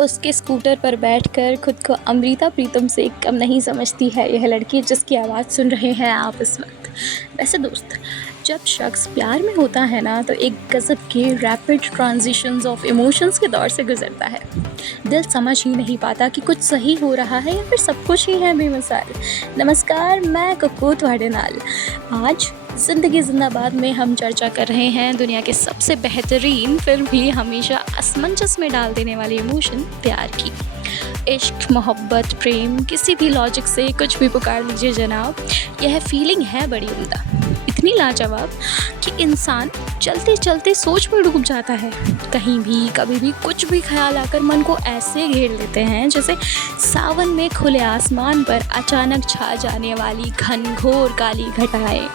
उसके स्कूटर पर बैठकर खुद को अमृता प्रीतम से कम नहीं समझती है यह लड़की जिसकी आवाज़ सुन रहे हैं आप इस वक्त। वैसे दोस्त, जब शख्स प्यार में होता है ना तो एक गज़ब के रैपिड ट्रांजिशंस ऑफ इमोशंस के दौर से गुजरता है। दिल समझ ही नहीं पाता कि कुछ सही हो रहा है या फिर सब कुछ ही है बेमिसाल। नमस्कार, मैं कुकू ਤੁਹਾਡੇ नाल। आज ज़िंदगी ज़िंदाबाद में हम चर्चा कर रहे हैं दुनिया के सबसे बेहतरीन फिर भी हमेशा असमंजस में डाल देने वाली इमोशन प्यार की। इश्क, मोहब्बत, प्रेम, किसी भी लॉजिक से कुछ भी पुकार लीजिए जनाब, यह फीलिंग है बड़ी उम्दा, इतनी लाजवाब कि इंसान चलते चलते सोच में डूब जाता है। कहीं भी कभी भी कुछ भी ख्याल आकर मन को ऐसे घेर लेते हैं जैसे सावन में खुले आसमान पर अचानक छा जाने वाली घनघोर काली घटाएं।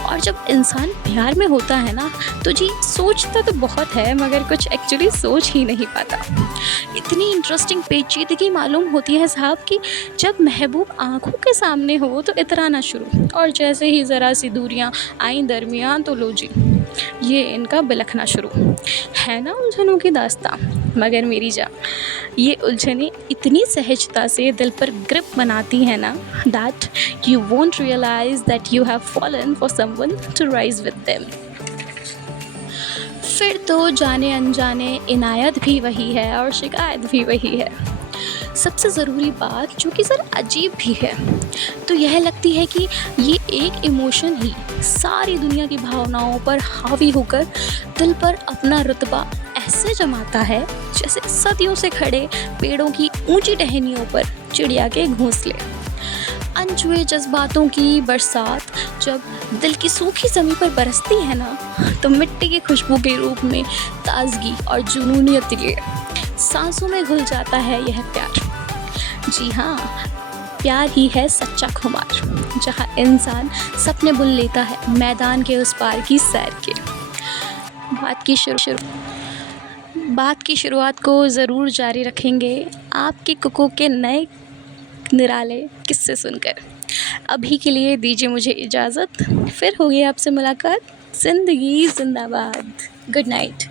और जब इंसान प्यार में होता है ना तो जी सोचता तो बहुत है मगर कुछ एक्चुअली सोच ही नहीं पाता। इतनी इंटरेस्टिंग पेचीदगी मालूम होती है साहब कि जब महबूब आंखों के सामने हो तो इतराना शुरू, और जैसे ही ज़रा सी दूरियां आईं दरमियान तो लो जी ये इनका बिलखना शुरू। है ना उलझनों की दास्तां, मगर मेरी जान ये उलझनें इतनी सहजता से दिल पर ग्रिप बनाती हैं ना that you won't realize that you have fallen for someone to rise with them। फिर तो जाने अनजाने इनायत भी वही है और शिकायत भी वही है। सबसे ज़रूरी बात जो कि ज़रा अजीब भी है तो यह लगती है कि ये एक इमोशन ही सारी दुनिया की भावनाओं पर हावी होकर दिल पर अपना रुतबा ऐसे जमाता है जैसे सदियों से खड़े पेड़ों की ऊंची टहनियों पर चिड़िया के घोंसले। अनछुए जज्बातों की बरसात जब दिल की सूखी ज़मीं पर बरसती है ना तो मिट्टी की खुशबू के रूप में ताजगी और जुनूनियत लिए सांसों में घुल जाता है यह प्यार। जी हाँ, प्यार ही है सच्चा खुमार, जहाँ इंसान सपने बुन लेता है मैदान के उस पार की सैर के। बात की शुरुआत को ज़रूर जारी रखेंगे आपके कुकू के नए निराले किस्से सुनकर। अभी के लिए दीजिए मुझे इजाज़त, फिर होगी आपसे मुलाकात। ज़िंदगी ज़िंदाबाद। Good night.